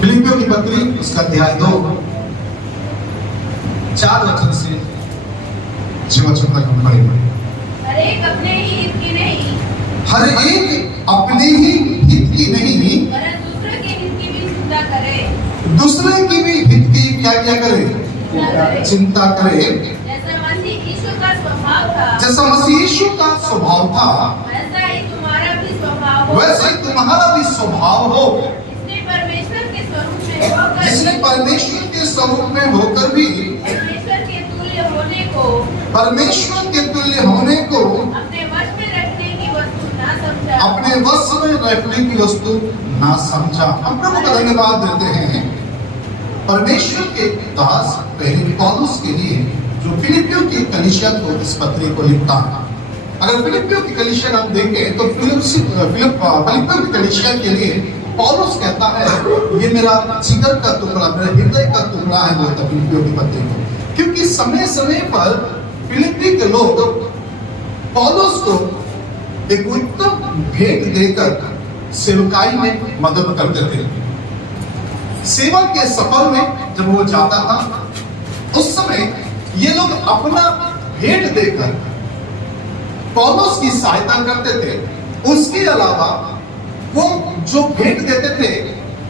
फिलिपियों की पत्री उसका अध्याय 2 4 वचन से 6 वचन तक हम पढ़ेंगे। हर एक अपने ही हित की नहीं, हर एक अपने ही हित की नहीं, वरन दूसरे के हित की भी चिंता करे। दूसरे की भी हित की क्या क्या करे? चिंता करे। जैसा मसीह यीशु का स्वभाव था, जैसा मसीह यीशु का स्वभाव था, वैसा ही तुम्हारा भी स्वभाव हो। वैसे ही तुम्हारा भी स्वभाव हो। जिसने परमेश्वर के स्वरूप में होकर जिसने परमेश्वर के स्वरूप में होकर भी परमेश्वर के तुल्य होने को परमेश्वर के तुल्य होने को अपने वश में रखने की वस्तु ना समझा। अपने वश में रखने की वस्तु ना समझा। हम प्रभु का धन्यवाद देते हैं परमेश्वर के दास पहले पौलुस के लिए जो फिलिपियों की कलीसिया को इस पत्री को लिखता है। अगर फिलिपियों की कलीसिया हम देखें तो फिलिपियों की कलीसिया के लिए पौलुस कहता है ये मेरा जिगर का टुकड़ा, मेरा हृदय का टुकड़ा है बोलता फिलिपियों की पत्री को, क्योंकि समय समय पर फिलिपी के लोग पौलुस को एक उत्तम भेंट देकर सेवकाई में मदद करते थे। सेवा के सफर में जब वो जाता था उस समय ये लोग अपना भेंट देकर पौलुस की सहायता करते थे। उसके अलावा वो जो भेंट देते थे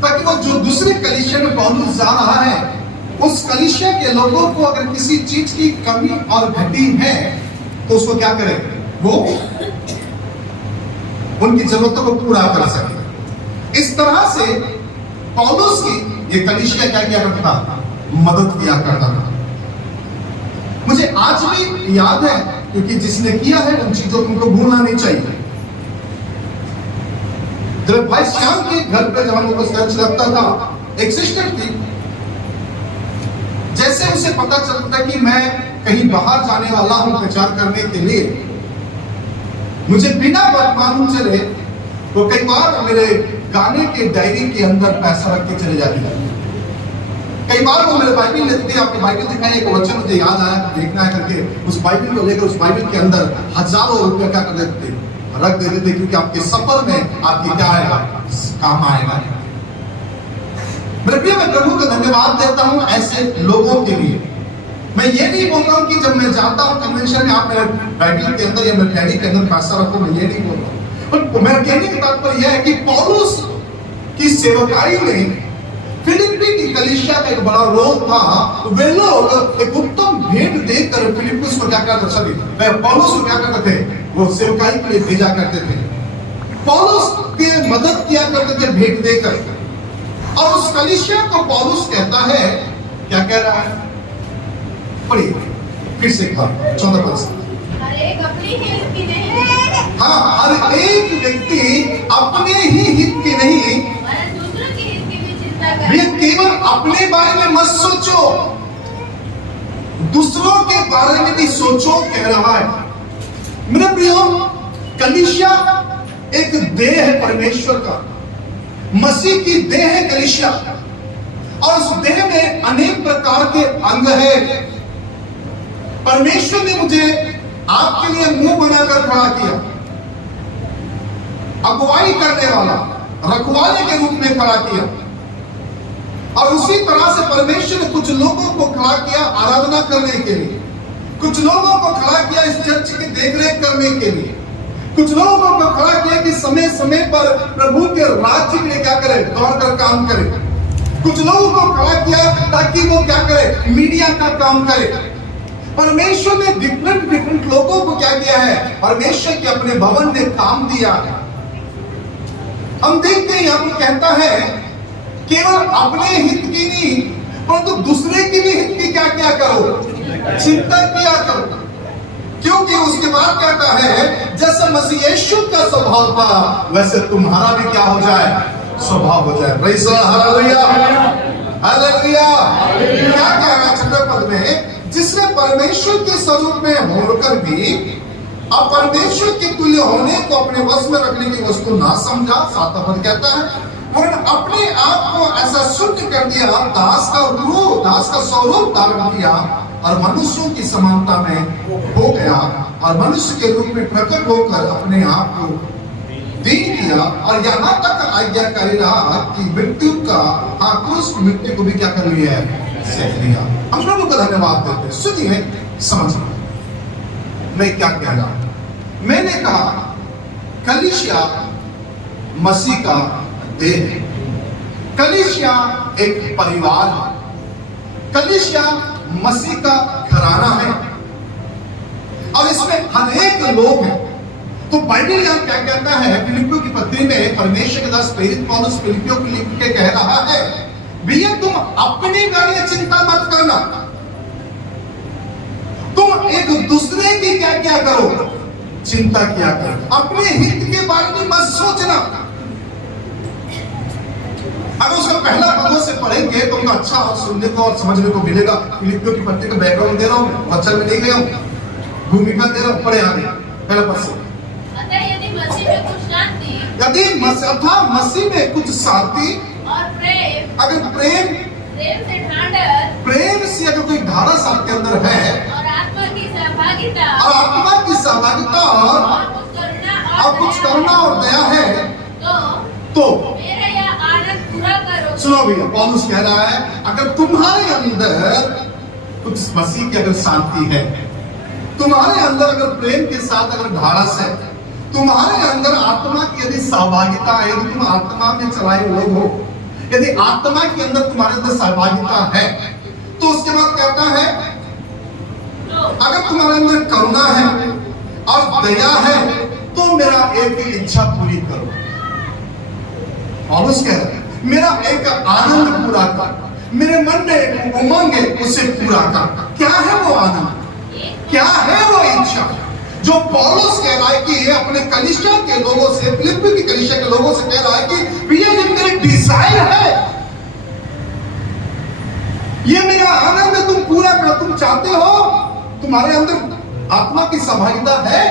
ताकि वो जो दूसरे कलीसिया में पौलुस जा रहा है उस कलीसिया के लोगों को अगर किसी चीज की कमी और घटी है तो उसको क्या करे, वो उनकी जरूरतों को पूरा कर सके। इस तरह से पौलुस की ये कलीसिया क्या किया करता था? मदद किया करता था। मुझे आज भी याद है क्योंकि जिसने किया है उन चीजों को उनको भूलना नहीं चाहिए। जब भाई श्याम के घर पे जब हम लोग सर्च लगता था, एक सिस्टर थी, जैसे उसे पता चलता कि मैं कहीं बाहर जाने वाला हूं प्रचार करने के लिए, मुझे बिना बात मालूम चले वो कई बार मेरे गाने के डायरी के अंदर पैसा रख के चले जाती है। कई बार वो मेरे बाइबल लेती थी, आपकी बाइबल दिखाई, एक वचन मुझे याद आया देखना है करके उस बाइबल को लेकर उस बाइबल के अंदर हजारों रुपए क्या कर देते थे, रख देते थे, क्योंकि आपके सफर में आपकी क्या आएगा, काम आएगा। मेरे प्रिय, मैं प्रभु का धन्यवाद देता हूं ऐसे लोगों के लिए। मैं ये नहीं बोल रहा हूं कि जब मैं जाता हूं कन्वेंशन में आप मेरे बाइबल के अंदर या मेरे डायरी के अंदर पैसा रखो, मैं ये नहीं बोल रहा हूं। पर मेरा कहने का तात्पर्य यह है कि पौलुस की सेवकाई में फिलिप्पी की कलीसिया का एक बड़ा रोल था। वे लोग एक उत्तम भेंट देकर फिलिप्पुस को क्या करते, सॉरी पौलुस को क्या करते थे, वो सेवकाई के लिए भेजा करते थे। पौलुस की मदद किया करते थे भेंट देकर। और उस कलीसिया को पौलुस कहता है, क्या कह रहा है, पढ़िए फिर से एक बार 14 पद से। हर एक अपनी ही हित की नहीं, हाँ, हर एक व्यक्ति अपने ही हित की नहीं, वरन दूसरों के हित की भी चिंता वे करे। केवल अपने बारे में मत सोचो, दूसरों के बारे में भी सोचो, कह रहा है। मेरे प्रियो, कलीसिया एक देह है परमेश्वर का, मसीह की देह है कलीसिया, और उस देह में अनेक प्रकार के अंग है। परमेश्वर ने मुझे आपके लिए मुंह बनाकर खड़ा किया, अगुवाई करने वाला, रखवाले के रूप में खड़ा किया। और उसी तरह से परमेश्वर ने कुछ लोगों को खड़ा किया आराधना करने के लिए, कुछ लोगों को खड़ा किया इस चर्च की देखरेख करने के लिए, कुछ लोगों को खड़ा किया कि समय समय पर प्रभु के राज्य के लिए क्या करे, दौड़ कर काम करे। कुछ लोगों को खड़ा किया ताकि वो क्या करे, मीडिया का काम करे। परमेश्वर ने डिफरेंट लोगों को क्या किया है, परमेश्वर के अपने भवन में काम दिया है। हम देखते हैं यहाँ पर कहता है केवल अपने हित की नहीं परंतु दूसरे की भी हित की क्या क्या करो, चिंता किया करो। क्योंकि उसके बाद कहता है जैसे मसीह यीशु का स्वभाव था वैसे तुम्हारा भी क्या हो जाए, स्वभाव हो जाए। Praise the Lord, hallelujah hallelujah. क्या कह रहा है 6 पद में, जिसने परमेश्वर के स्वरूप में होकर भी अब परमेश्वर के तुल्य होने को अपने वश में रखने की वस्तु ना समझा। 7 पद कहता है और अपने आप को ऐसा शून्य कर दिया, दास का स्वरूप धारण किया और मनुष्यों की समानता में हो गया और मनुष्य के रूप में प्रकट होकर अपने आप को दीन किया और यहाँ तक आज्ञाकारी रहा कि मृत्यु का आक्रोश मृत्यु को भी क्या कर लिया है, सह लिया। हम प्रभु को धन्यवाद देते हैं। सुनिए, समझिए मैं क्या कह रहा हूं। मैंने कहा कलीसिया मसीह का देह है, कलीसिया एक परिवार है, कलीसिया मसीह का घराना है और इसमें अनेक लोग हैं। तो बाइबल यहां क्या कहता है, फिलिपियों की पत्री में परमेश्वर के दास प्रेरित पौलुस फिलिपियों को लिख के कह रहा है, भैया तुम अपनी बारे में चिंता मत करना, तुम एक दूसरे की क्या क्या करो, चिंता किया करो, अपने हित के बारे में मत सोचना। अगर उसका पहला पदों से पढ़ेंगे तो उनका अच्छा और सुनने को और समझने को मिलेगा। फिलिपियों की पत्री का बैकग्राउंड दे रहा हूं, अच्छा में नहीं गया हूं, भूमिका दे रहा हूं, पढ़े आगे पहला पद से। यदि मसीह में कुछ शांति, यदि मसीह में कुछ शांति और प्रेम, अगर प्रेम से ढांढस, प्रेम से अगर कोई ढाढ़स आपके अंदर है और आत्मा की सहभागिता, और आत्मा की सहभागिता और कुछ करुणा और दया है, तो मेरा यह आनंद पूरा करो। सुनो भैया, पौलुस कह रहा है अगर तुम्हारे अंदर कुछ मसीह की अगर शांति है, तुम्हारे अंदर अगर प्रेम के साथ अगर ढाढ़स है, तुम्हारे अंदर आत्मा की यदि सहभागिता है, यदि तुम आत्मा में चलाए लोग हो, यदि आत्मा के अंदर तुम्हारे अंदर सहभागिता है, तो उसके बाद कहता है अगर तुम्हारे अंदर करुणा है और दया है तो मेरा एक इच्छा पूरी करो। पौलुस कह रहा है मेरा एक आनंद पूरा कर, मेरे मन में उमंग है उसे पूरा कर। क्या है वो आनंद, क्या है वो इच्छा जो पौलुस कह रहा है कि ये अपने कलीसिया के लोगों से, फिलिप्पी की कलीसिया के लोगों से कह रहा है कि भैया ये मेरी डिजायर है, ये मेरा आनंद है, तुम पूरा करो। तुम चाहते हो, तुम्हारे अंदर आत्मा की सहभागिता है,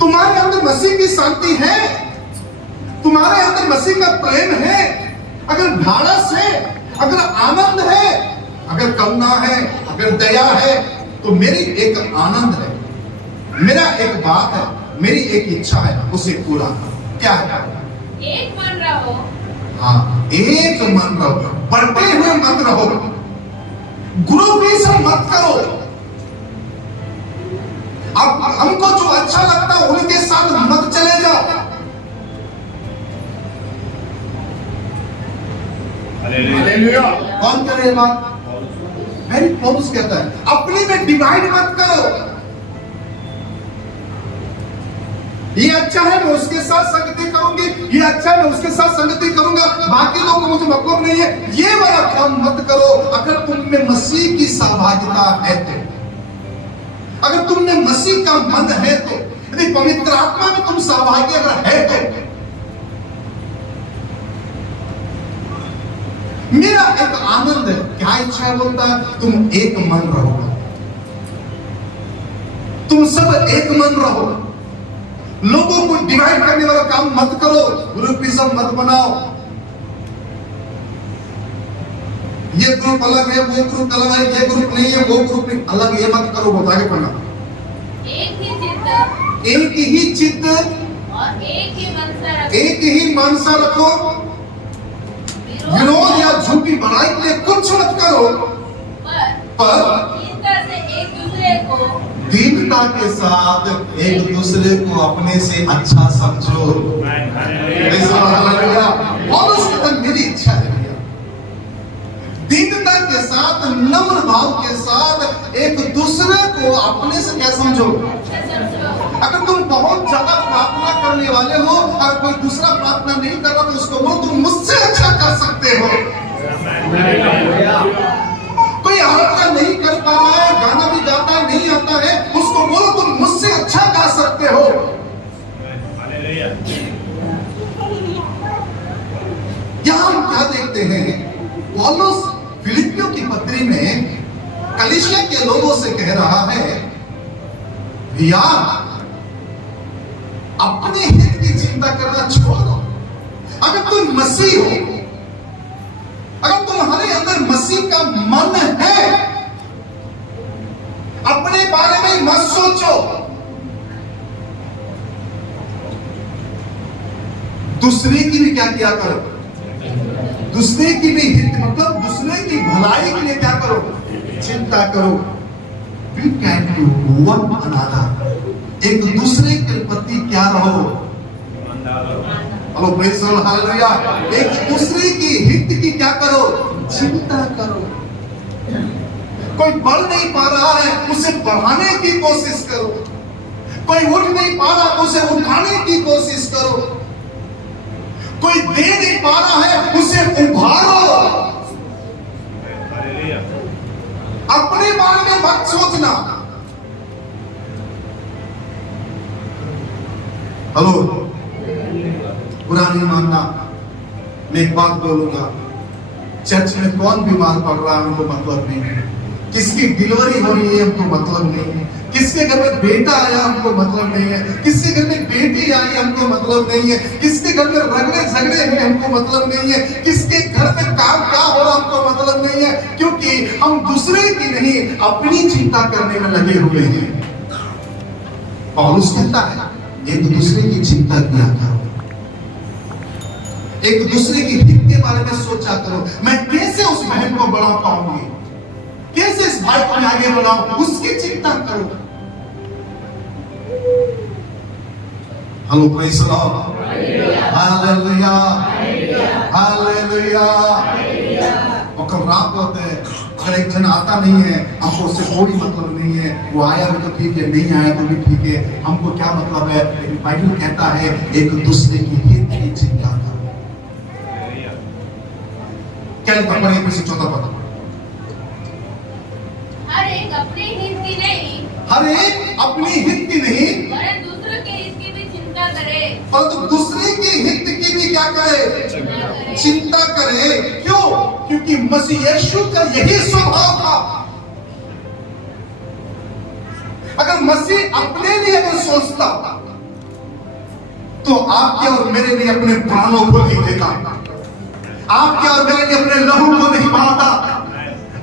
तुम्हारे अंदर मसीह की शांति है, तुम्हारे अंदर मसीह का प्रेम है, अगर ढाढ़स है, अगर आनंद है, अगर करुणा है, अगर दया है, तो मेरी एक आनंद है, मेरा एक बात है, मेरी एक इच्छा है, उसे पूरा करो। क्या है? एक मन रहो। हाँ, एक मन रहो, बंटे हुए मत रहो, ग्रुपिज्म मत करो। अब हमको जो अच्छा लगता है उनके साथ मत चले जाओ। हालेलुया। कौन कह रहे हैं बात? वेरी पौलुस कहता है अपने में डिवाइड मत करो। ये अच्छा है मैं उसके साथ संगति करूंगी, ये अच्छा है मैं उसके साथ संगति करूंगा, बाकी लोगों को मुझे मतलब नहीं है, ये वाला काम मत करो। अगर तुम में मसीह की सहभागिता है तो, अगर तुम में मसीह का मन है तो, यदि पवित्र आत्मा में तुम सहभागी अगर है तो, मेरा एक आनंद है। क्या इच्छा है? बोलता है तुम एक मन रहो, तुम सब एक मन रहो, लोगों को डिवाइड करने वाला काम मत करो, ग्रुपिज्म मत बनाओ, ये ग्रुप अलग है, वो ग्रुप अलग है, ये ग्रुप नहीं है, वो ग्रुप नहीं, अलग ये मत करो। बता के पढ़ना। एक ही चित्त, एक ही चित्त और एक ही मनसा रखो, एक ही मानसा रखो, विरोध या झूठी बड़ाई के लिए कुछ मत करो, पर दीनता से एक दूसरे को, दीनता के साथ एक दूसरे को अपने से अच्छा समझो। और उसके बाद मेरी इच्छा है भैया, दीनता के साथ, नम्र भाव के साथ एक दूसरे को अपने से क्या समझो। अगर तुम बहुत ज्यादा प्रार्थना करने वाले हो और कोई दूसरा प्रार्थना नहीं कर रहा तो उसको बोलो तुम मुझसे अच्छा कर सकते हो। कोई आराधना नहीं कर पा रहा है, गाना भी गाता है नहीं आता है, उसको बोलो तुम मुझसे अच्छा गा सकते हो। यहां हम क्या देखते हैं? पौलुस फिलिपियों की पत्री में कलीसिया के लोगों से कह रहा है भैया अपने हित की चिंता करना छोड़ दो। अगर तुम मसीह हो, अगर तुम्हारे अंदर मसीह का मन है, अपने बारे में मत सोचो। दूसरे की भी क्या किया करो, दूसरे की भी हित मतलब दूसरे की भलाई के लिए क्या करो, चिंता करो। Be kind to one another, एक दूसरे के प्रति क्या रहो, hello praise the Lord, hallelujah. एक दूसरे की हित की क्या करो, चिंता करो। कोई बढ़ नहीं पा रहा है उसे बढ़ाने की कोशिश करो, कोई उठ नहीं पा रहा उसे उठाने की कोशिश करो, कोई दे नहीं पा रहा है उसे उभारो। अपने बारे में मत सोचना। हेलो, बुरा नहीं मानना, मैं एक बात बोलूंगा, चर्च में कौन बीमार पड़ रहा है हमको मतलब नहीं है, किसकी डिलीवरी हो रही है हमको मतलब नहीं है, किसके घर में बेटा आया हमको मतलब नहीं है, किसके घर में बेटी आई हमको मतलब नहीं है, किसके घर में रगड़े झगड़े हैं हमको मतलब नहीं है, किसके घर में काम क्या हो रहा हमको मतलब नहीं है, क्योंकि हम दूसरे की नहीं अपनी चिंता करने में लगे हुए हैं। पौलुस कहता है एक दूसरे की चिंता किया करो, एक दूसरे की हित के बारे में सोचा करो। मैं कैसे उस बहन को बढ़ा पाऊंगी, कैसे इस भाई को मैं आगे बढ़ाऊं, उसकी चिंता करो। Hello praise the Lord, hallelujah, hallelujah. और कब रात होते हैं, अगर एक जन आता नहीं है हमको उससे कोई मतलब नहीं है, वो आया तो ठीक है, नहीं आया तो भी ठीक है, हमको क्या मतलब है। लेकिन बाइबल कहता है एक दूसरे की हित की चिंता करो। क्या लिखा पढ़िए फिर से 14 पद। हर एक अपने हित की नहीं, हर एक अपनी हित की नहीं वरन दूसरों के हित की भी चिंता करे, परंतु दूसरे के हित की भी क्या करे, चिंता करे। क्यों? क्योंकि मसीह यीशु का यही स्वभाव था। अगर मसीह अपने लिए अगर सोचता तो आपके और मेरे लिए अपने प्राणों को नहीं देता, आपके और मेरे लिए अपने लहू को नहीं बहाता,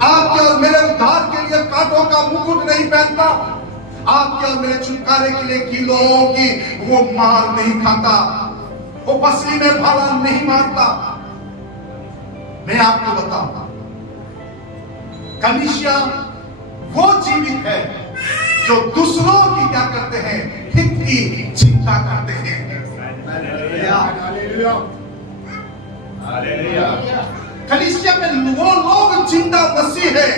आपके और मेरे उद्धार के लिए कांटों का मुकुट नहीं पहनता, आपके और मेरे छुटकारे के लिए कीलों की वो मार नहीं खाता, वो पसली में भाला नहीं मारता। मैं आपको बताऊं, कलीसिया वो जीवित है जो दूसरों की क्या करते हैं, हित की चिंता करते हैं। कलीसिया में वो लोग जिंदा मसीह है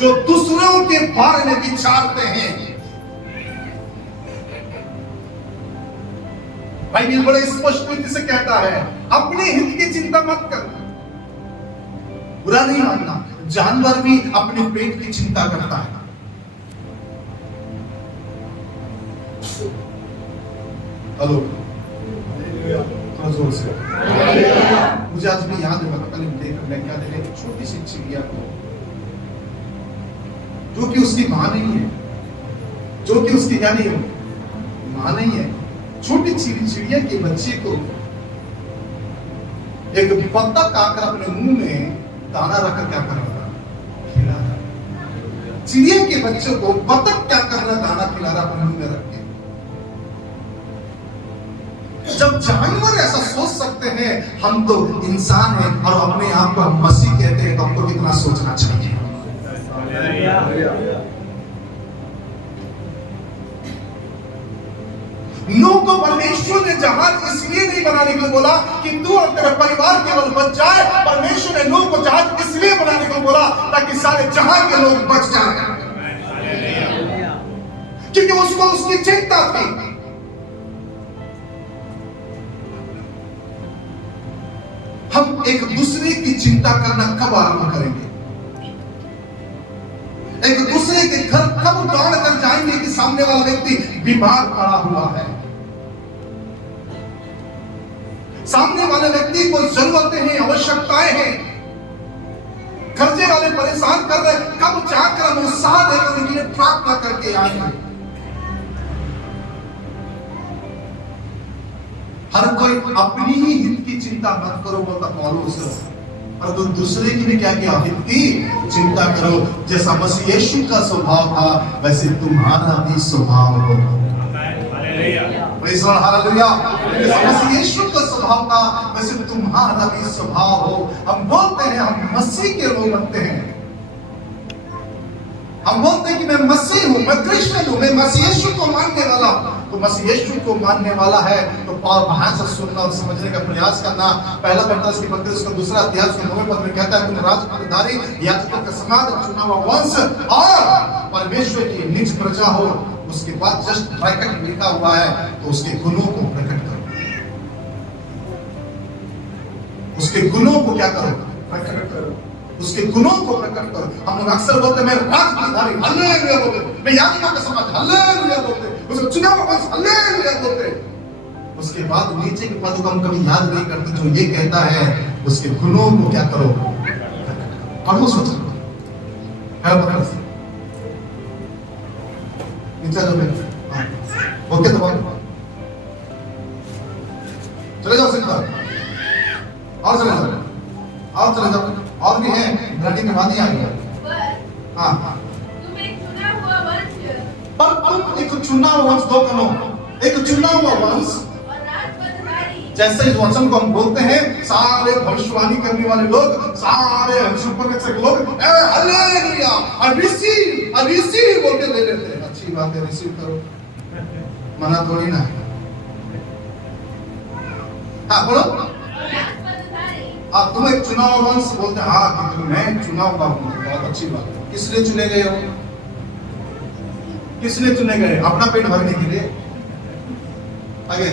जो दूसरों के बारे में विचारते हैं। बाइबल बड़े स्पष्ट रूप से कहता है अपने हित की चिंता मत कर। बुरा नहीं मानना, जानवर भी अपने पेट की चिंता करता है। हेलो, थोड़ा जोर से। मुझे आज भी याद है, कल मैं क्या देखे छोटी सी चिड़िया को, जो कि उसकी मां नहीं है, जो कि उसकी क्या नहीं है, मां नहीं है, छोटी चिड़िया के बच्चे को एक बत्तख आकर अपने मुंह में दाना रखकर क्या कर रहा था, खिला रहा। चिड़िया के बच्चे को बत्तख क्या कर रहा, दाना खिला रहा अपने मुंह में रख के। जब जानवर ऐसा सोच सकते हैं, हम तो इंसान हैं और अपने आप को हम मसीह कहते हैं, तो हमको कितना सोचना चाहिए। नूह को परमेश्वर ने जहाज इसलिए नहीं बनाने के लिए बोला कि तू और तेरा परिवार केवल बच जाए। परमेश्वर ने नूह को जहाज इसलिए बनाने को बोला ताकि सारे जहां के लोग बच जाएं, क्योंकि उसको उसकी चिंता थी। हम एक दूसरे की चिंता करना कब आरंभ करेंगे? एक दूसरे के घर कब दौड़ कर जाएंगे कि सामने वाला व्यक्ति बीमार पड़ा हुआ है, सामने वाले व्यक्ति को जरूरतें हैं, आवश्यकताएं हैं, कर्जे वाले परेशान कर रहे, कब जाकर हम उत्साह देकर उनके लिए प्रार्थना करके आएंगे? हर कोई अपनी ही हित की चिंता मत करो बोलता पौलुस, और तो दूसरे की भी क्या किया, हित की चिंता करो। जैसा मसीह यीशु का स्वभाव था वैसे तुम्हारा भी स्वभाव हो। हालेलुया। Praise Lord, hallelujah. मसीह यीशु का स्वभाव था वैसे तुम्हारा भी स्वभाव हो। हम बोलते हैं हम मसीह के लोग बनते हैं। हम बोलते हैं कि मैं मसीह हूं, मैं क्रिश्चियन हूं, मैं मसीह यीशु को मानने वाला हूं। तो मसीह यीशु को मानने वाला है तो और बाहर से सुनना और समझने का प्रयास करना। पहला पत्रस की पत्री उसका दूसरा अध्याय उसके 9वें पद में कहता है तुम राजकुमारी याजकों का समाज, चुना हुआ वंश और परमेश्वर की निज प्रजा हो। उसके बाद जस्ट ब्रैकेट लिखा हुआ है तो उसके गुणों को प्रकट करो। उसके गुणों को क्या करो? प्रकट करो। उसके गुणों को प्रकट करो। हम लोग अक्सर बोलते हैं मैं राजकुमारी हालेलुया बोलते, मैं याजकों का समाज हालेलुया बोलते, उसको चुना हुआ वंश हालेलुया बोलते। उसके बाद नीचे के पद को हम कभी याद नहीं करते जो ये कहता है उसके गुणों को क्या करो? पढ़ो, सोचो। नीचे जाओ, ओके तो चले जाओ सिंह और चले जाओ और चले जाओ और भी है ब्रांडी के बाद ही आएगा। हाँ, तुम एक चुना हुआ वंश पर तुम एक चुना हुआ वंश, दो कनो, एक चुना हुआ वंश और राजपदधारी। जैसे इस वचन को हम बोलते हैं सारे भविष्यवाणी करने वाले लोग, सारे सुपरनेचुरल लोग हालेलुया और रिसीव बोल के ले लेते हैं। अच्छी बात है, रिसीव करो, मना थोड़ी ना है। हाँ बोलो। तुम एक चुनाव वंश बोलते हैं, हाँ कि मैं चुना हुआ हूं, बहुत अच्छी बात है। किस लिए चुने गए हो? किस लिए चुने गए? अपना पेट भरने के लिए। आगे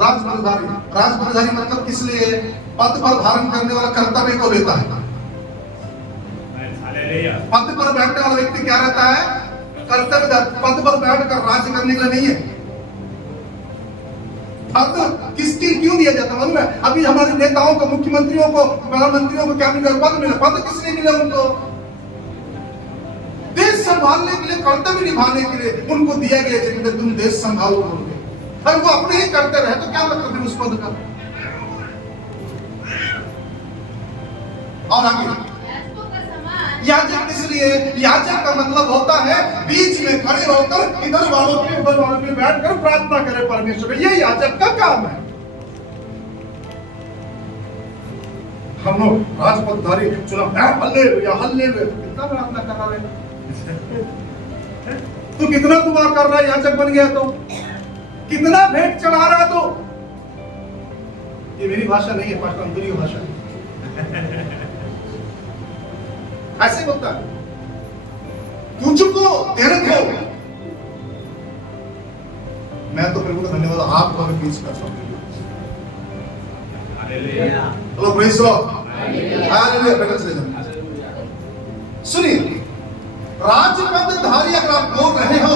राजपदधारी मतलब किस लिए? पद पर धारण करने वाला कर्तव्य को लेता है। पद पर बैठने वाला व्यक्ति क्या रहता है? कर्तव्य। पद पर बैठकर राज्य करने के लिए नहीं है। पद किसके क्यों दिया जाता है? मतलब अभी हमारे नेताओं को, मुख्यमंत्रियों को, प्रधानमंत्रियों को क्या मिला? पद मिला। पद किस लिए मिला उनको? देश संभालने के लिए, कर्तव्य निभाने के लिए उनको दिया गया जिम्मेदारी, तुम देश संभालो बोलोगे। अगर वो अपने ही करते रहे तो क्या मतलब है उस पद का? और आगे याजक किस लिए? याजक का मतलब होता है बीच में खड़े होकर इधर वालों के उधर वालों के बैठकर प्रार्थना करे परमेश्वर। ये याजक का काम है। हम लोग राजपदधारी चुनाव हालेलुया हालेलुया, कितना प्रार्थना कर रहा है? तू कितना दुआ कर रहा है याजक बन गया तो? कितना भेंट चढ़ा रहा तो? ये मेरी भाषा नहीं है, पास्टर अंदर की भाषा है। ऐसे बोलता है तुझको तेरे को। मैं तो प्रभु का धन्यवाद आपको अभी बीच कर सकता हूं। Hello praise Lord, hallelujah. बेटा चले जाओ। सुनिए, राजपदधारी अगर आप बोल रहे हो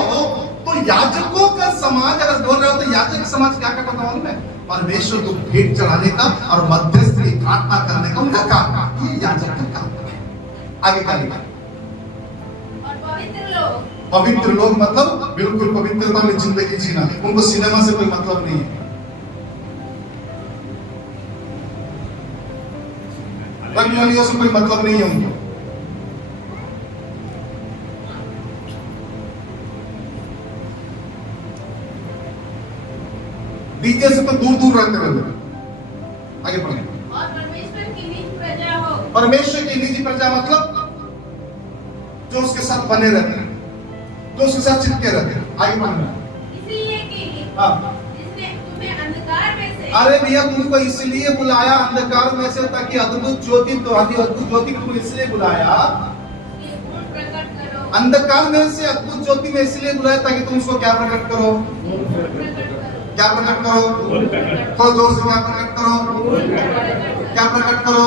तो याजकों का समाज अगर बोल रहे हो तो याजक समाज क्या करता था मालूम है? परमेश्वर को भेंट चढ़ाने का और मध्यस्थ की प्रार्थना करने का उनका काम। ये याजक का काम। आगे का लिखा और पवित्र लोग मतलब बिल्कुल पवित्रता में जिंदगी जीना। उनको सिनेमा से कोई मतलब नहीं है, रंगमलियों से कोई मतलब नहीं है उनको। डीजे से तो दूर दूर रहते हुए। आगे पढ़ें। और परमेश्वर की निज प्रजा हो। परमेश्वर की निजी प्रजा मतलब जो उसके साथ बने रहते हैं, जो उसके साथ चिपके रहते हैं। आगे पढ़ना। इसलिए कि जिसने तुम्हें अंधकार में से, अरे भैया तुमको इसलिए बुलाया अंधकार में से ताकि अद्भुत ज्योति, तो अद्भुत ज्योति को इसलिए बुलाया कि गुण प्रकट करो। अंधकार में से अद्भुत ज्योति में इसलिए बुलाया ताकि तुम उसको क्या प्रकट करो? क्या प्रकट करो? थोड़ा जोर से क्या प्रकट करो? क्या प्रकट करो?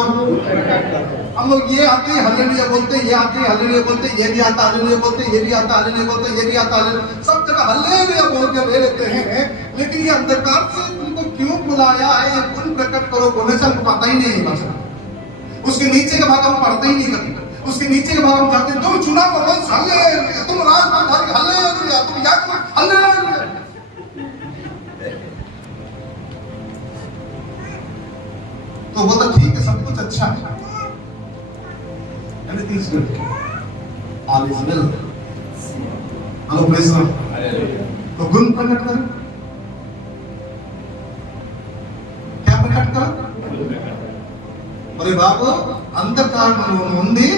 हम लोग ये आते हैं हालेलुया बोलते, ये आते हैं हालेलुया बोलते, ये भी आता हालेलुया बोलते, ये भी आता हालेलुया बोलते, ये भी आता हालेलुया, सब जगह हालेलुया बोल के ले लेते हैं। लेकिन ये अंधकार से तुमको क्यों बुलाया है? ये गुण प्रकट करो बोलने से हमको पता ही नहीं है बचा। उसके नीचे का भाग हम पढ़ते ही नहीं कभी। उसके नीचे का भाग हम जाते हैं, तुम चुना को वंश हालेलुया, तुम राजपदधारी हालेलुया, तुम याजक हालेलुया। तो वो तो ठीक है, सब कुछ अच्छा है, everything is good, all is well. Hello praise Lord. तो गुण प्रकट करो, బాబు అంధకారంలో ఉంది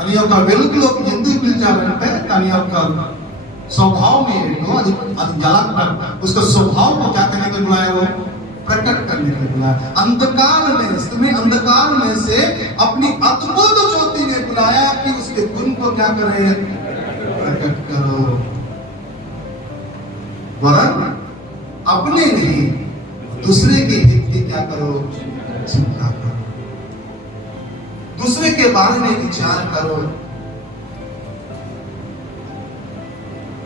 అని యొక్క వెలుగులోకి ఎందుకు పిలిచారంటే తన యొక్క स्वभाव में ఏంటో అది ఎలా उसका स्वभाव को क्या करने के लिए बुलाया वो प्रकट करने के लिए बुलाया अंधकार में तुम्हें अंधकार में से अपनी अद्भुत ज्योति में बुलाया कि उसके गुण को क्या करे प्रकट करो वरन अपने नहीं दूसरे के हित की क्या करो चिंता करो दूसरे के बारे में विचार करो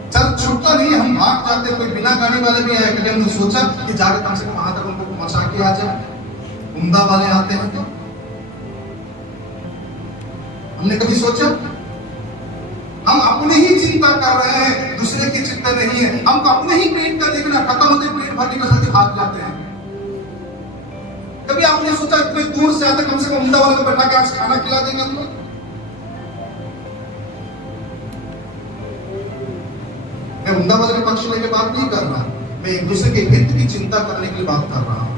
चल छुट्टा नहीं हम भाग जाते कोई बिना गाड़ी वाले भी आए कभी हमने सोचा कि जाकर कम से कम वहां तक उनको पहुंचा के आ जाए उम्दा वाले आते हैं तो हमने कभी सोचा हम अपने ही चिंता कर रहे हैं दूसरे की चिंता नहीं है हमको अपने ही पेट का देखना खत्म होते पेट भरने के साथ भाग जाते हैं कभी आपने सोचा इतने दूर से आते कम से कम उम्दा वाले को बैठा के आज खाना खिला देंगे हम लोग मैं उम्दा वाले के पक्ष लेके बात नहीं कर रहा मैं एक दूसरे के हित की चिंता करने के लिए बात कर रहा हूं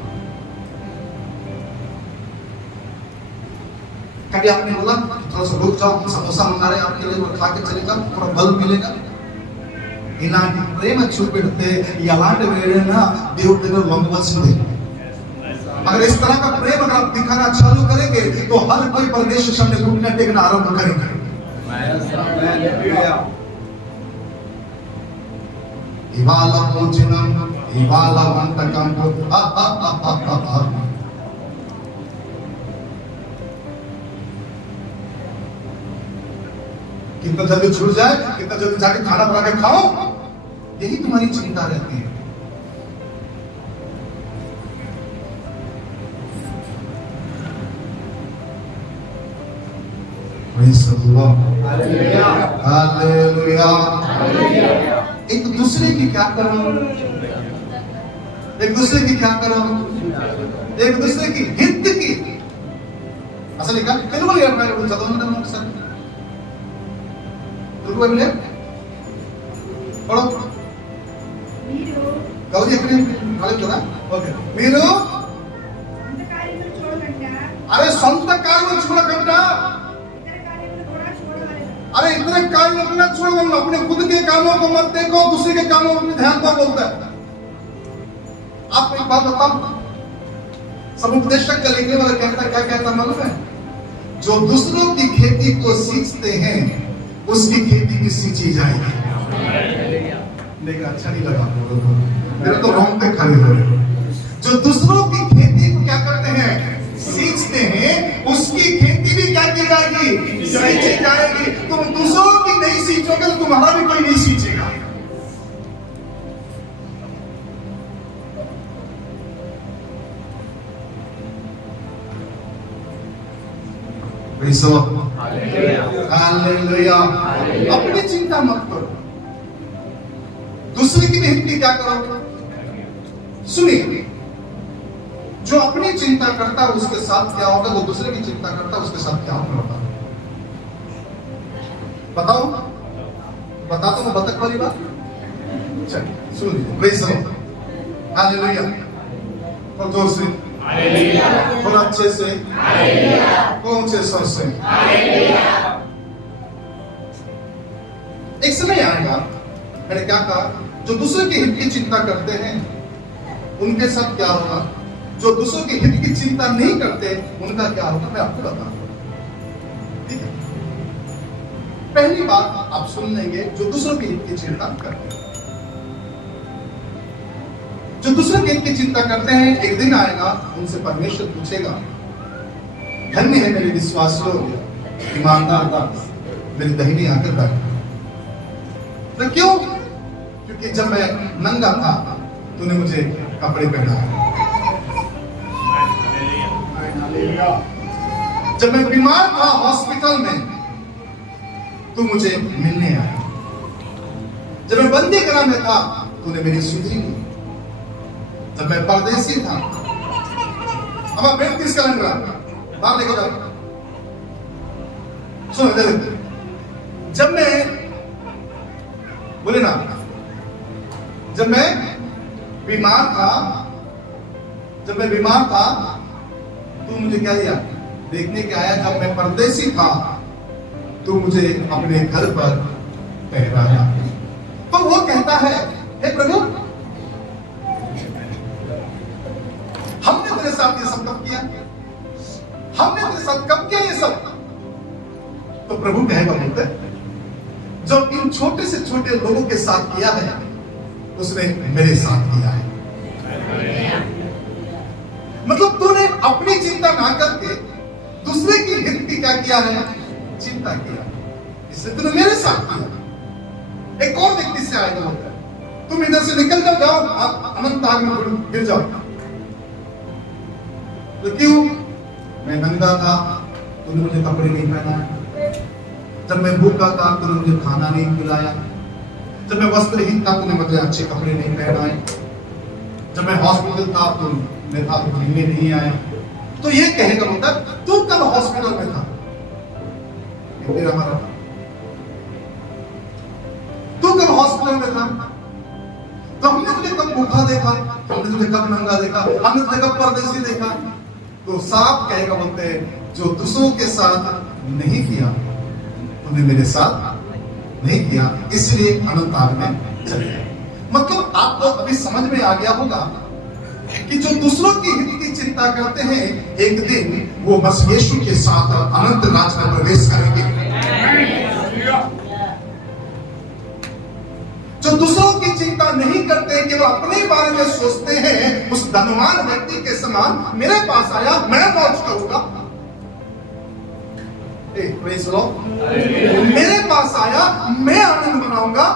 कभी आपने बोला थोड़ा सा रुक जाओ समोसा मंगा रहे आपके लिए और खा के चलेगा थोड़ा बल मिलेगा इलांటి प्रेम చూపెడితే ఇలాంటి వేరేనా దేవుడి దగ్గర లొంగవలసిందే अगर इस तरह का प्रेम अगर आप दिखाना चालू करेंगे तो हर कोई परमेश्वर सामने घुटने टेकना आरंभ करेगा ఇవాళ భోజనం ఇవాళ వంటకం कितना जल्दी छूट जाए कितना जल्दी जाके खाना बना के खाओ यही तुम्हारी चिंता रहती है हालेलुया एक दूसरे की क्या करो एक दूसरे की क्या करो एक दूसरे की हित की అసలు ఇక తెలుగులో ఏమన్నా చదవమంటారు ఒకసారి తెలుగు బైబిల్ పడో మీరు గౌరీ ఎక్కడ రాలేదు కదా ఓకే మీరు సొంత కార్యములు చూడకుండా అరే సొంత కార్యములు చూడకుండా ఇతర కార్యములు కూడా చూడవలెను अरे इतने कार्यों को मत छोड़ो अपने खुद के कामों को मत देखो दूसरे के कामों पर ध्यान दो बोलता है आप एक बात बताओ समुपदेशक का लिखने वाला कहता क्या कहता मालूम है जो दूसरों की खेती को सींचते हैं उसकी खेती भी सींची जाएगी लेकिन अच्छा नहीं लगा मेरे तो रोंग पे खड़े हो रहे जो दूसरों की खेती को क्या करते हैं सींचते हैं उसकी खेती भी क्या की जाएगी सींची जाएगी तुम दूसरों की नहीं सींचोगे तो तुम्हारा भी कोई नहीं सींचेगा हालेलुया अपनी चिंता मत करो दूसरे की हित की क्या करो सुनिए जो अपनी चिंता करता है उसके साथ क्या होगा जो दूसरे की चिंता करता है उसके साथ क्या होगा बताओ बता दो मैं बतख वाली बात चलिए सुन लीजिए प्रेज़ द लॉर्ड हालेलुया और जोर से हालेलुया थोड़ा अच्छे से हालेलुया कौन से स्वर से हालेलुया एक समय आएगा मैंने क्या कहा जो दूसरे के हित की चिंता करते हैं उनके साथ क्या होगा जो दूसरों के हित की चिंता नहीं करते उनका क्या होगा मैं आपको बताऊं ठीक है पहली बात आप सुन लेंगे जो दूसरों के हित की चिंता करते हैं जो दूसरों के हित की चिंता करते हैं एक दिन आएगा उनसे परमेश्वर पूछेगा धन्य है मेरे विश्वास लोग ईमानदार दास मेरी दाहिनी आकर बैठा तो क्यों क्योंकि जब मैं नंगा था तूने मुझे कपड़े पहनाए जब मैं बीमार था हॉस्पिटल में तू मुझे मिलने आया जब मैं बंदी गृह में था तूने मेरी सुधी ली जब मैं परदेसी था अब आप बेट किसका लग रहा बाहर लेके जाओ सुनो जब मैं बोले ना जब मैं बीमार था तू मुझे क्या दिया? देखने के आया जब मैं परदेसी था, तू मुझे अपने घर पर ठहराया। तो वो कहता है, हे प्रभु, हमने तेरे साथ ये सब कब किया? हमने तेरे साथ कब किया ये सब? तो प्रभु कहेगा, बोलते जो इन छोटे से छोटे लोगों के साथ किया है, उसने मेरे साथ किया है। मतलब तूने अपनी चिंता ना करके दूसरे की हित की क्या किया है? चिंता किया, इसलिए तूने मेरे साथ किया। एक और व्यक्ति से आएगा, होता है तुम इधर से निकल जाओ, आप अनंत आग में गिर जाओ। तो क्यों? मैं नंगा था, तूने मुझे कपड़े नहीं पहनाए। जब मैं भूखा था, तूने मुझे खाना नहीं खिलाया। जब मैं वस्त्रहीन था, तूने मुझे अच्छे कपड़े नहीं पहनाए। जब मैं हॉस्पिटल था, तू मेरे साथ मिलने नहीं आया। तो ये कहेगा बेटा, तू कब हॉस्पिटल में था? तेरा हमारा था। तू कब हॉस्पिटल में था? तो हमने तुझे कब भूखा देखा? हमने तुझे कब नंगा देखा? हमने तुझे कब परदेसी देखा? तो साफ कहेगा, बोलते हैं जो दूसरों के साथ नहीं किया, तूने मेरे साथ नहीं किया, इसलिए अनंत आग में चले गए। मतलब आपको अभी समझ में आ गया होगा कि जो दूसरों की हित की चिंता करते हैं, एक दिन वो मसीह यीशु के साथ अनंत राज में प्रवेश करेंगे। जो दूसरों की चिंता नहीं करते, केवल अपने बारे में सोचते हैं, उस धनवान व्यक्ति के समान मेरे पास आया, मैं मौज करूंगा। मेरे पास आया, मैं आनंद मनाऊंगा।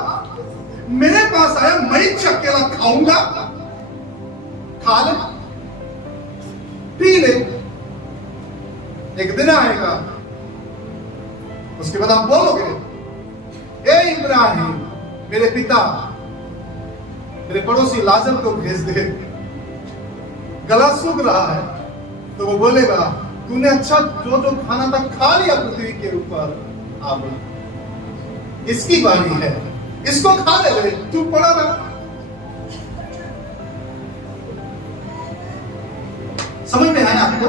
मेरे पास आया, मैं चक्केला खाऊंगा। खा ले, पी ले। एक दिन आएगा, उसके बाद आप बोलोगे, ए इब्राहिम, मेरे पिता, मेरे पड़ोसी लाजर को भेज दे, गला सूख रहा है। तो वो बोलेगा, तूने अच्छा जो जो खाना था खा लिया पृथ्वी के ऊपर, अब इसकी बारी है, इसको खा ले, तू पड़ा रहा। समझ में आया आपको?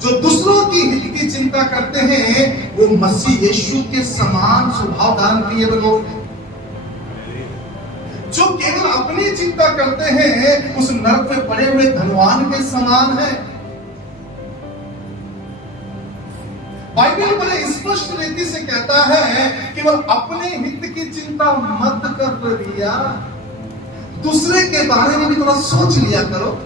जो दूसरों की हित की चिंता करते हैं, वो मसीह यीशु के समान स्वभाव धारण किए हुए लोग हैं। जो केवल अपनी चिंता करते हैं, उस नरक में पड़े हुए धनवान के समान है। बाइबल बड़े स्पष्ट रीति से कहता है, केवल अपने हित की चिंता मत कर लिया, दूसरे के बारे में भी थोड़ा सोच लिया करो।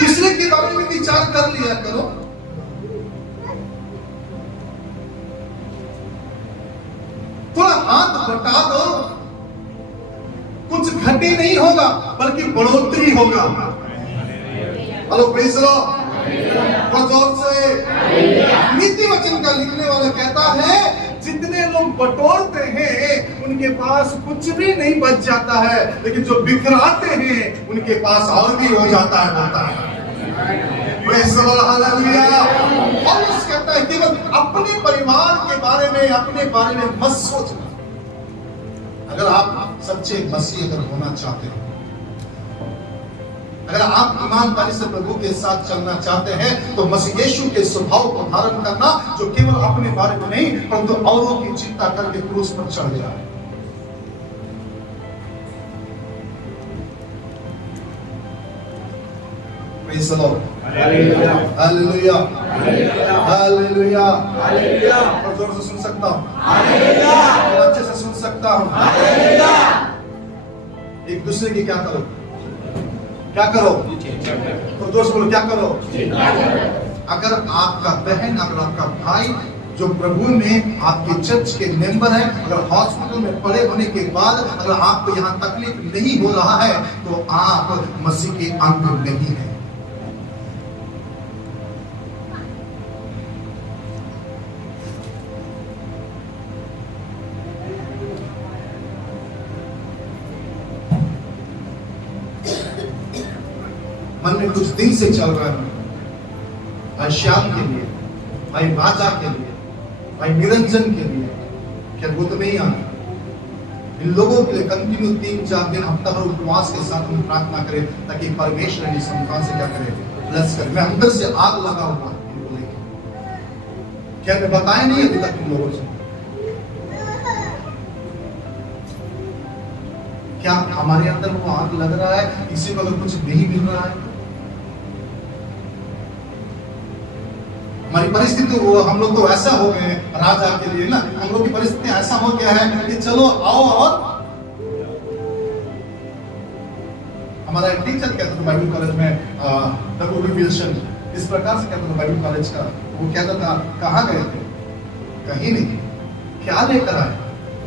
दूसरे के बारे में विचार कर लिया करो। थोड़ा हाथ बटा दो, कुछ घटी नहीं होगा, बल्कि बढ़ोतरी होगा। हेलो प्रेज़ द लॉर्ड, जोर से। नीति वचन का लिखने वाला कहता है, जितने लोग बटोरते हैं उनके पास कुछ भी नहीं बच जाता है, लेकिन जो बिखराते हैं उनके पास और भी हो जाता है, बोलता है। Praise the Lord, hallelujah. पौलुस कहता है, केवल अपने परिवार के बारे में, अपने बारे में मत सोचना। अगर आप सच्चे मसीह अगर होना चाहते हो, अगर आप ईमानदारी से प्रभु के साथ चलना चाहते हैं, तो मसीह यीशु के स्वभाव को धारण करना, जो केवल अपने बारे में नहीं परंतु औरों की चिंता करके क्रूस पर चढ़ गया है। Praise the Lord, hallelujah, hallelujah, hallelujah, hallelujah. और जोर से सुन सकता हूं, हालेलुया, और अच्छे से सुन सकता हूं, हालेलुया। एक दूसरे की क्या करो? क्या करो? तो दोस्त बोलो, क्या करो? अगर आपका बहन, अगर आपका भाई जो प्रभु में आपके चर्च के मेंबर है, अगर हॉस्पिटल में पड़े होने के बाद अगर आपको यहाँ तकलीफ नहीं हो रहा है, तो आप मसीह के अंग नहीं है। मन में कुछ दिन से चल रहा है, भाई श्याम के लिए, भाई राजा के लिए, भाई निरंजन के लिए, क्या वो तो नहीं आना? इन लोगों के लिए कंटिन्यू 3-4 दिन हफ्ता भर उपवास के साथ हम प्रार्थना करें ताकि परमेश्वर इस संतान से क्या करे, ब्लेस करे। मैं अंदर से आग लगा हुआ इनको लेके, क्या मैं बताया नहीं अभी तक इन लोगों से? क्या हमारे अंदर वो आग लग रहा है? किसी को अगर कुछ नहीं मिल रहा है, हमारी परिस्थिति वो हम लोग तो ऐसा हो गए राजा के लिए ना, हम लोग की परिस्थिति ऐसा हो गया है कि चलो आओ। और हमारा एक टीचर कहता था बाइबल कॉलेज में, रघुवीर विल्सन, इस प्रकार से कहता था बाइबल कॉलेज का। वो कहता था कहाँ गए थे? कहीं नहीं। क्या लेकर आए?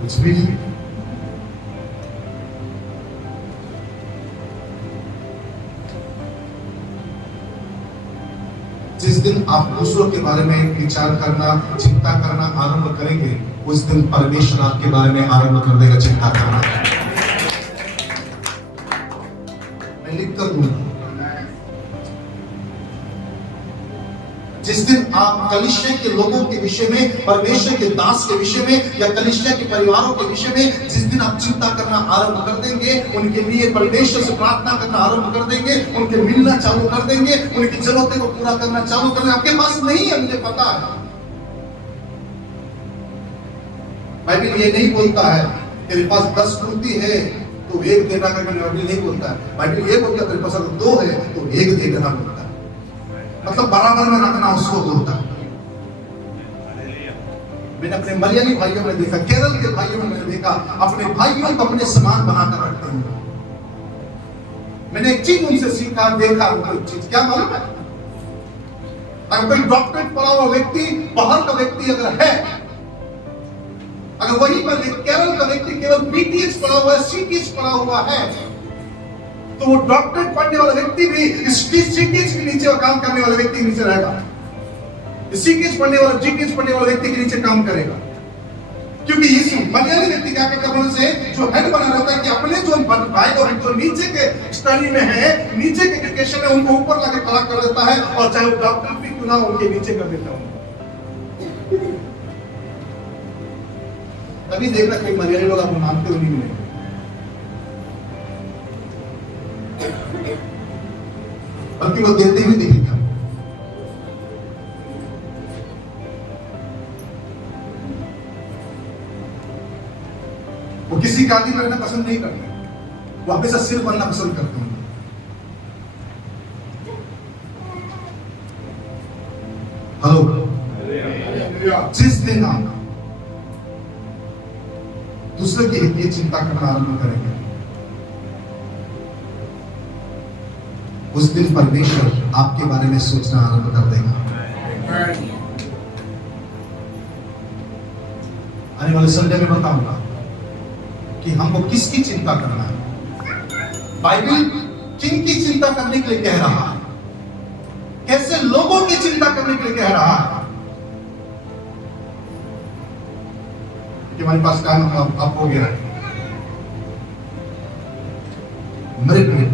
कुछ भी नहीं। जिस दिन आप दूसरों के बारे में विचार करना, चिंता करना आरंभ करेंगे, उस दिन परमेश्वर आपके बारे में आरंभ कर देगा चिंता करना। मैं लिख कर दूंगा, जिस दिन आप कलीसिया के लोगों के विषय में, परमेश्वर के दास के विषय में या कलीसिया के परिवारों के विषय में जिस दिन आप चिंता करना आरंभ कर देंगे, उनके लिए परमेश्वर से प्रार्थना करना आरंभ कर देंगे, उनके मिलना चालू कर देंगे, उनकी जरूरतें को पूरा करना चालू कर देंगे। आपके पास नहीं है, मुझे पता है। बाइबल ये नहीं बोलता है तेरे पास 10 कुर्ती है तो एक देना करके, बाइबल नहीं बोलता है। बाइबल ये बोलता है तेरे पास अगर 2 है तो एक दे देना बोलता है, मतलब बराबर में रखना उसको बोलता है। मैंने अपने मलयाली भाइयों में देखा, केरल के भाइयों में मैंने देखा, अपने भाइयों को अपने समान बनाकर रखते हैं। मैंने एक चीज उनसे सीखा, देखा, कोई चीज क्या मालूम है? अगर कोई डॉक्टरेट पढ़ा हुआ व्यक्ति, बाहर का व्यक्ति अगर है, अगर वही पर केरल का व्यक्ति केवल बीटीएस पढ़ा हुआ है, सीटीएस पढ़ा हुआ है, तो वो डॉक्टरेट पढ़ने वाला व्यक्ति भी सीटीएस के नीचे काम करने वाले व्यक्ति के नीचे रहेगा। सीटीएस पढ़ने वाला, जीटीएस पढ़ने वाला व्यक्ति के नीचे काम करेगा। क्योंकि इस मलयाली व्यक्ति क्या करता है, से जो हेड बना रहता है कि अपने जो भाई और जो नीचे के स्टडी में है, नीचे के एजुकेशन में, उनको ऊपर लाके खड़ा कर देता है, और चाहे वो डॉक्टर भी क्यों ना उनके नीचे कर देता है। तभी देखना कई मलयाली लोग आपको मानते हुए नहीं मिलेंगे। बल्कि वो देते हुए दिखेगा। वो किसी का आदि करना पसंद नहीं करते, वो हमेशा सिर बनना पसंद करते हैं। हेलो, जिस दिन आप दूसरे के हित की चिंता करना आरंभ करेंगे, उस दिन परमेश्वर आपके बारे में सोचना आरंभ कर देगा। आने वाले संडे में बताऊंगा कि हमको किसकी चिंता करना है, बाइबल किन की चिंता करने के लिए कह रहा है, कैसे लोगों की चिंता करने के लिए कह रहा है। कि हमारे पास टाइम अब हो गया है। मेरे प्रिय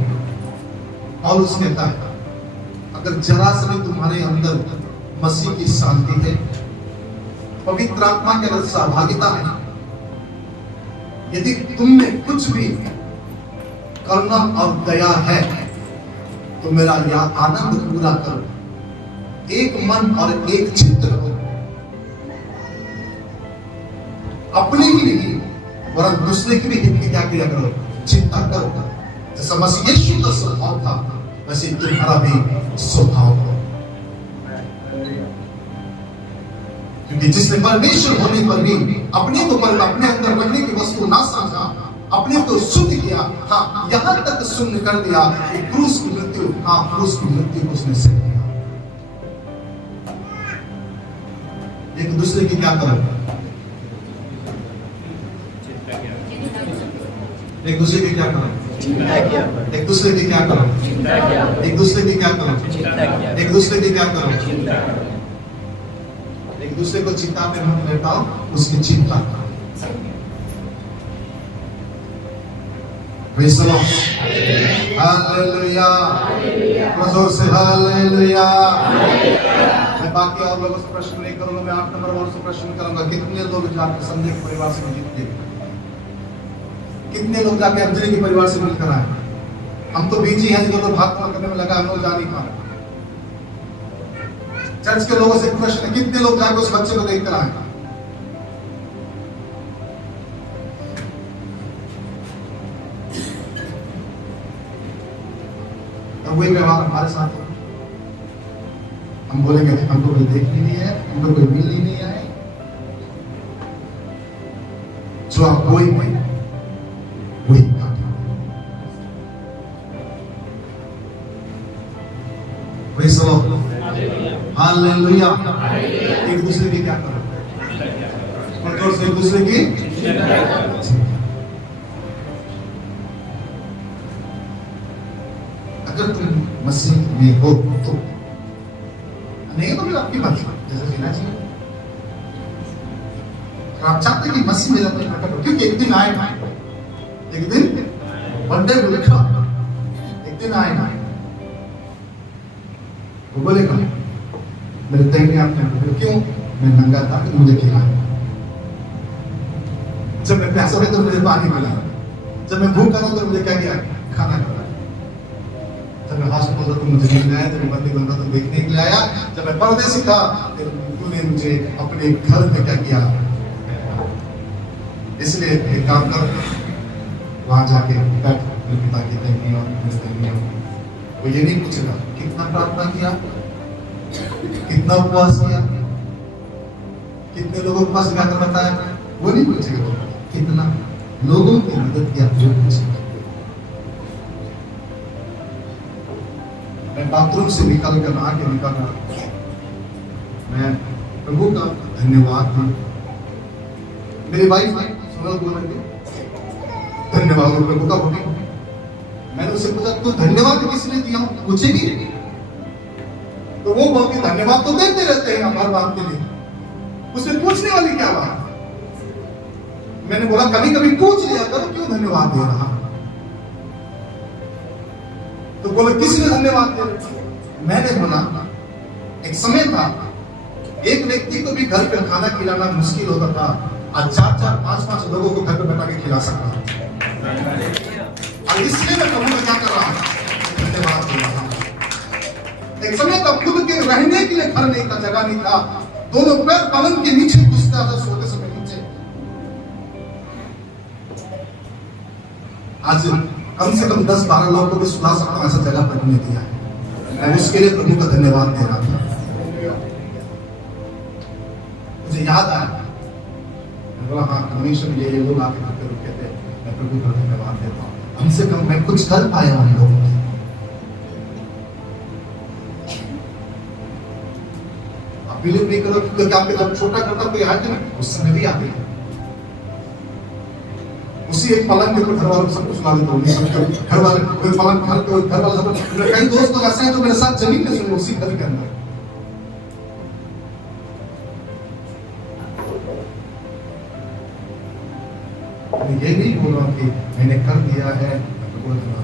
और उस कहता है, अगर जरा से भी तुम्हारे अंदर मसीह की शांति है, पवित्र आत्मा के अंदर सहभागिता है, यदि तुम में कुछ भी करुणा और दया है, तो मेरा यह आनंद पूरा करो, एक मन और एक चित्त रहो, अपने ही नहीं वरन दूसरे की भी हित की क्या किया करो, चिंता करो। जैसा मसीह यीशु का स्वभाव था, वैसे तुम्हारा भी स्वभाव हो। क्योंकि जिसने परमेश्वर होने पर भी अपने को पर अपने अंदर रखने की वस्तु ना समझा, अपने को शुद्ध किया, हाँ यहां तक शून्य कर दिया कि क्रूस की मृत्यु, हाँ क्रूस की मृत्यु उसने सह किया। एक दूसरे की क्या करो, एक दूसरे की क्या करो, एक दूसरे की क्या करो, एक दूसरे की क्या करो, एक दूसरे की क्या करो, एक दूसरे को चिंता में मत लेटाओ, उसकी चिंता करो। प्रेज़ द लॉर्ड, हालेलुया, जोर से हालेलुया। मैं बाकी और लोगों से प्रश्न नहीं करूंगा, मैं 8 नंबर और से प्रश्न करूंगा, कितने लोग जो आपके संदेह के परिवार से जीतते हैं। कितने लोग जाके अंजलि के परिवार से मिलकर आए? हम तो बीजी हैं, जिनको तो भाग करने में लगा, हम लोग जा नहीं पा रहे। चर्च के लोगों से प्रश्न है, कितने लोग जाके उस बच्चे को देखकर आए? और वही व्यवहार हमारे साथ है। हम बोलेंगे हमको कोई देखने नहीं है, हमको कोई मिलने नहीं आए। जो आप वही प्रेज़ द लॉर्ड, हालेलुया। एक दूसरे की क्या करो? और से एक दूसरे की अगर तुम मसीह में हो तो नहीं तो फिर आपकी बात जैसे जीना चाहिए। आप चाहते कि मसीह में अपने प्रकट हो, क्योंकि एक दिन आएगा, एक दिन बर्थडे को लिखा, एक दिन आएगा, वो बोलेगा मेरे तैने आपने क्यों? मैं नंगा था कि मुझे खिलाया, जब मैं प्यासा था तो मुझे पानी पिलाया, जब मैं भूखा था तो मुझे क्या किया? खाना खिलाया, जब मैं हॉस्पिटल था तो मुझे मिलने आया, जब मैं बंदी बन था तो देखने के लिए आया, जब मैं परदेसी था तो तूने मुझे अपने घर में क्या किया? इसलिए एक काम कर, वहां जाके बैठ, मेरे पिता की तैनियों वो ये नहीं पूछेगा कितना प्रार्थना किया, कितना उपवास किया, कितने लोगों के पास जाकर बताया, वो नहीं पूछेगा, कितना लोगों की मदद किया वो पूछेगा। मैं बाथरूम से निकल कर आके निकल रहा, मैं प्रभु का धन्यवाद दूं। मेरी वाइफ सोनल बोल रही थी धन्यवाद प्रभु का बोली। मैंने उससे पूछा तू धन्यवाद किसने दिया? पूछेगी तो वो बोलती धन्यवाद तो देते रहते हैं हर बात के लिए, उसमें पूछने वाली क्या बात? मैंने बोला कभी कभी पूछ लिया करो क्यों धन्यवाद दे रहा? तो बोले किसने धन्यवाद दिया? मैंने बोला एक समय था एक व्यक्ति को भी घर पर खाना खिलाना मुश्किल होता था, आज 4-4, 5-5 लोगों को घर पर बैठा के खिला सकता था। और इसलिए मैं प्रभु को क्या कर रहा हूं? धन्यवाद दे रहा हूं। एक समय तक खुद के रहने के लिए घर नहीं था, जगह नहीं था, दोनों पैर पलंग के नीचे घुसता था सोते समय नीचे। आज कम से कम 10-12 लोगों को भी सुला सकता हूं, ऐसा जगह पर नहीं दिया है। मैं उसके लिए प्रभु का धन्यवाद दे रहा था। मुझे याद आया, मैं बोला हाँ हमेशा ये लोग आके घर पे रुके थे, मैं प्रभु का धन्यवाद देता हूँ, कम से कम मैं कुछ कर पाया उन लोगों के। आप बिलीव नहीं करो क्योंकि आपके जब छोटा करता कोई आया था ना, उस समय भी आते हैं उसी एक पलंग के ऊपर घर वालों को सब कुछ ला देता हूँ। घर वाले कोई पलंग घर वाले सब, कई दोस्त लोग ऐसे हैं जो मेरे साथ जमीन पे सोए उसी घर के अंदर। ये नहीं बोल रहा कि मैंने कर दिया है,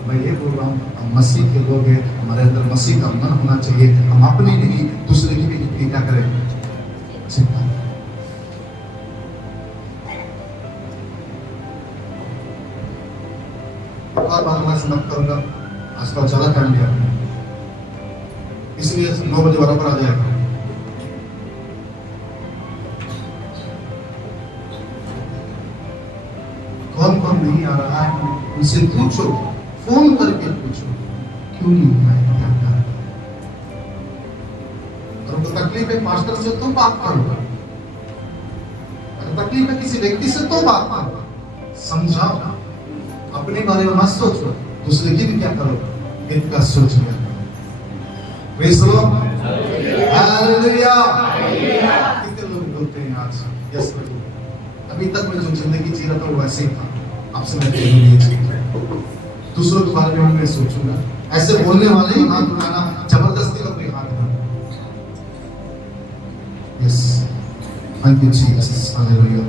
मैं ये बोल रहा हूँ हम मसीह के लोग हैं, हमारे अंदर मसीह का मन होना चाहिए, हम अपने नहीं दूसरे की भी क्या करें चिंता। और बात मैं समाप्त करूंगा, आसपास ज्यादा टाइम दिया इसलिए 9 बजे बराबर आ जाएगा। कौन कौन नहीं आ रहा है उनसे पूछो, फोन करके पूछो क्यों नहीं आए, क्या कर। अगर उनको तकलीफ है मास्टर से तो बात करो, अगर तकलीफ है किसी व्यक्ति से तो बात करो, समझाओ, अपने बारे में मत सोचो, दूसरे की भी क्या करो, इनका सोच लिया करो। Praise the Lord, hallelujah. कितने लोग बोलते हैं आज यस प्रभु, अभी तक मैं जो जिंदगी जी रहा था वो वैसे ही था, आपसे मैं नहीं जी दूसरों के बारे में मैं सोचूंगा। ऐसे बोलने वाले ही हाथ उठाना, जबरदस्ती का कोई हाथ ना। Yes thank you Jesus, hallelujah.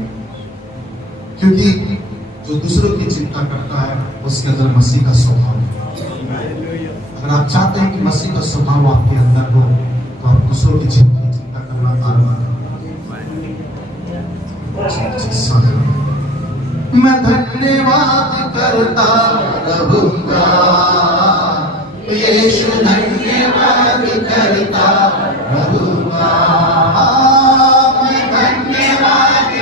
क्योंकि जो दूसरों की चिंता करता है उसके अंदर मसीह का स्वभाव है। अगर आप चाहते हैं कि मसीह का स्वभाव आपके अंदर हो तो आप दूसरों की चिंता करना आरंभ करें। मैं धन्यवाद करता रहूंगा, यीशु धन्यवाद करता रहूंगा, मैं धन्यवाद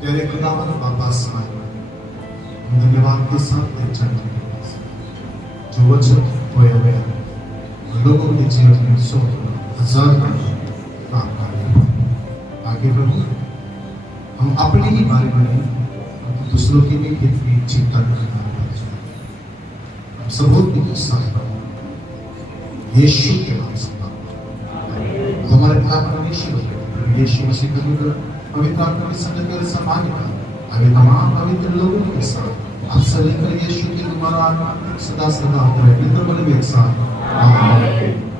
तेरे खुदावन बाबा समाज धन्यवाद के साथ चलते जो वचन होया हुआ लोगों के जीवन में 100,000 काम करें। आगे प्रभु हम अपने ही बारे में नहीं दूसरों की भी हित की चिंता करना हम सबूत की सहायता यीशु के नाम से हमारे पिता परमेश्वर यीशु मसीह का पवित्र आत्मा की संगत और समानता अभी तमाम पवित्र लोगों के साथ अब से लेकर यीशु के द्वारा सदा सदा मित्र बने एक साथ आमीन।